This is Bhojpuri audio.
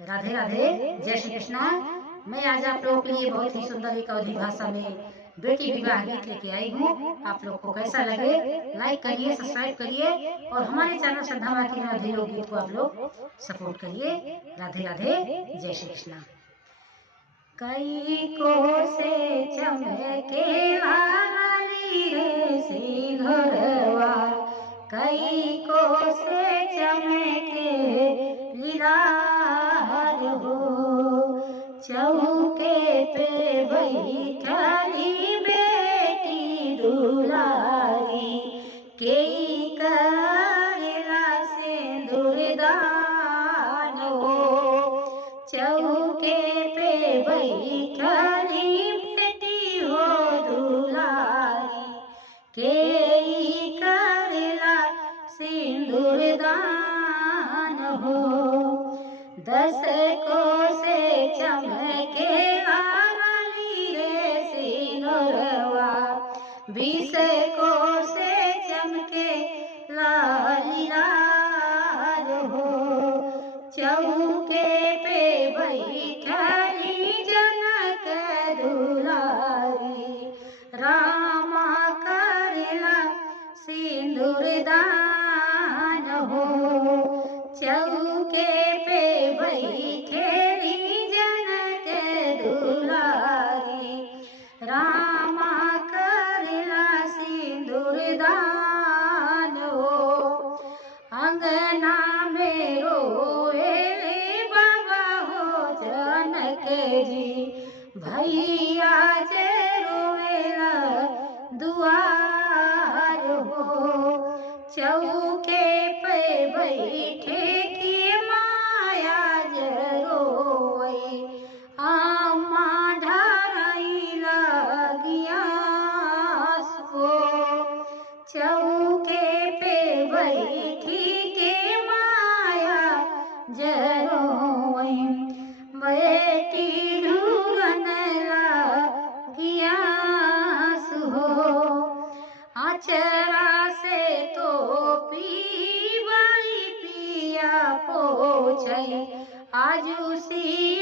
राधे राधे, जय श्री कृष्णा। मैं आज आप लोगों के लिए बहुत ही सुंदर एक अवधी भाषा में बेटी विवाह गीत लेके आई हूँ। आप लोग को कैसा लगे लाइक करिए, सब्सक्राइब करिए और हमारे चैनल श्रद्धा माँ राधे लोक गीत को आप लोग सपोर्ट करिए। राधे राधे, जय श्री कृष्णा। कई को से चमके लाली रे सिंघरवा, कई को से चमके लीलार हो, चौके पे बैठली बेटी दुलारी, केई करेला सिंदूर दान हो, चौके पे बैठली बेटी हो दुलारी, केई करेला सिंदूर दान हो। 10 को से चमके लाली रे सिंगरवा, 20 को से चमके लाली लाल हो, चौके पे बैठली जनक दुलारी, रामा करेला सिंदूर दान हो, चौके पे बैठली जनक दुलारी, रामा करेला सिंदूर दान हो। अंगना में रोए बाबा हो जनक जी, भैया जे रोएला दुआर हो, चौके पे बैठे की माया जे रोए, आमा ढारई लगियास हो, चौके पे बैठी के माया जरोई, बेटी ढूंढन लगियास हो, आचरा से तो पी बड़ी पिया पोछई, आजू सी